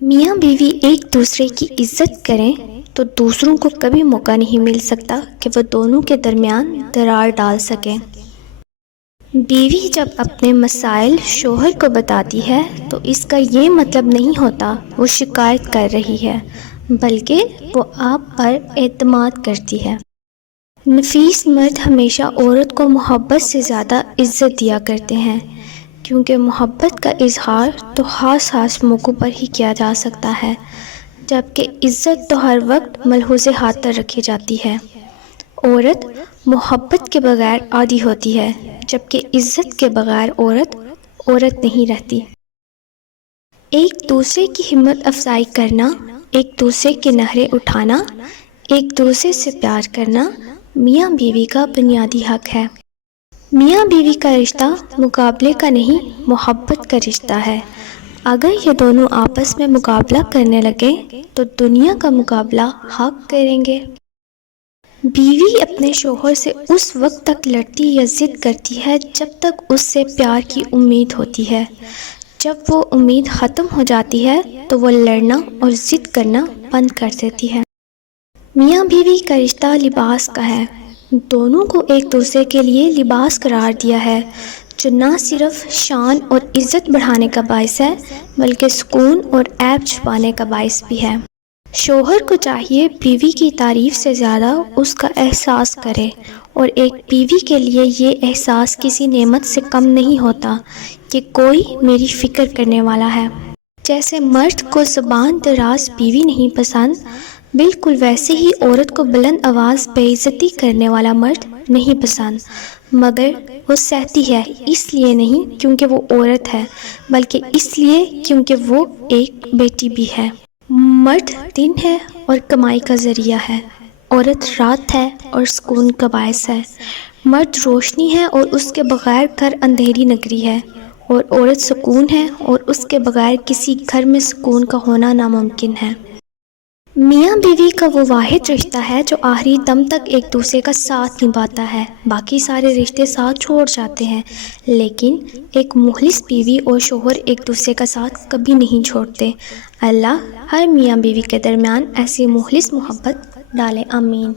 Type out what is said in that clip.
میاں بیوی ایک دوسرے کی عزت کریں تو دوسروں کو کبھی موقع نہیں مل سکتا کہ وہ دونوں کے درمیان درار ڈال سکیں۔ بیوی جب اپنے مسائل شوہر کو بتاتی ہے تو اس کا یہ مطلب نہیں ہوتا وہ شکایت کر رہی ہے، بلکہ وہ آپ پر اعتماد کرتی ہے۔ نفیس مرد ہمیشہ عورت کو محبت سے زیادہ عزت دیا کرتے ہیں، کیونکہ محبت کا اظہار تو خاص موقعوں پر ہی کیا جا سکتا ہے، جبکہ عزت تو ہر وقت ملحوظ خاطر رکھی جاتی ہے۔ عورت محبت کے بغیر عادی ہوتی ہے، جبکہ عزت کے بغیر عورت نہیں رہتی۔ ایک دوسرے کی ہمت افزائی کرنا، ایک دوسرے کے نخرے اٹھانا، ایک دوسرے سے پیار کرنا میاں بیوی کا بنیادی حق ہے۔ میاں بیوی کا رشتہ مقابلے کا نہیں، محبت کا رشتہ ہے۔ اگر یہ دونوں آپس میں مقابلہ کرنے لگیں تو دنیا کا مقابلہ خاک کریں گے۔ بیوی اپنے شوہر سے اس وقت تک لڑتی یا ضد کرتی ہے جب تک اس سے پیار کی امید ہوتی ہے۔ جب وہ امید ختم ہو جاتی ہے تو وہ لڑنا اور ضد کرنا بند کر دیتی ہے۔ میاں بیوی کا رشتہ لباس کا ہے۔ دونوں کو ایک دوسرے کے لیے لباس قرار دیا ہے، جو نہ صرف شان اور عزت بڑھانے کا باعث ہے بلکہ سکون اور عیب چھپانے کا باعث بھی ہے۔ شوہر کو چاہیے بیوی کی تعریف سے زیادہ اس کا احساس کرے، اور ایک بیوی کے لیے یہ احساس کسی نعمت سے کم نہیں ہوتا کہ کوئی میری فکر کرنے والا ہے۔ جیسے مرد کو زبان دراز بیوی نہیں پسند، بالکل ویسے ہی عورت کو بلند آواز بے عزتی کرنے والا مرد نہیں پسند، مگر وہ سہتی ہے، اس لیے نہیں کیونکہ وہ عورت ہے، بلکہ اس لیے کیونکہ وہ ایک بیٹی بھی ہے۔ مرد دن ہے اور کمائی کا ذریعہ ہے، عورت رات ہے اور سکون کا باعث ہے۔ مرد روشنی ہے اور اس کے بغیر گھر اندھیری نگری ہے، اور عورت سکون ہے اور اس کے بغیر کسی گھر میں سکون کا ہونا ناممکن ہے۔ میاں بیوی کا وہ واحد رشتہ ہے جو آخری دم تک ایک دوسرے کا ساتھ نبھاتا ہے۔ باقی سارے رشتے ساتھ چھوڑ جاتے ہیں، لیکن ایک مخلص بیوی اور شوہر ایک دوسرے کا ساتھ کبھی نہیں چھوڑتے۔ اللہ ہر میاں بیوی کے درمیان ایسی مخلص محبت ڈالے، آمین۔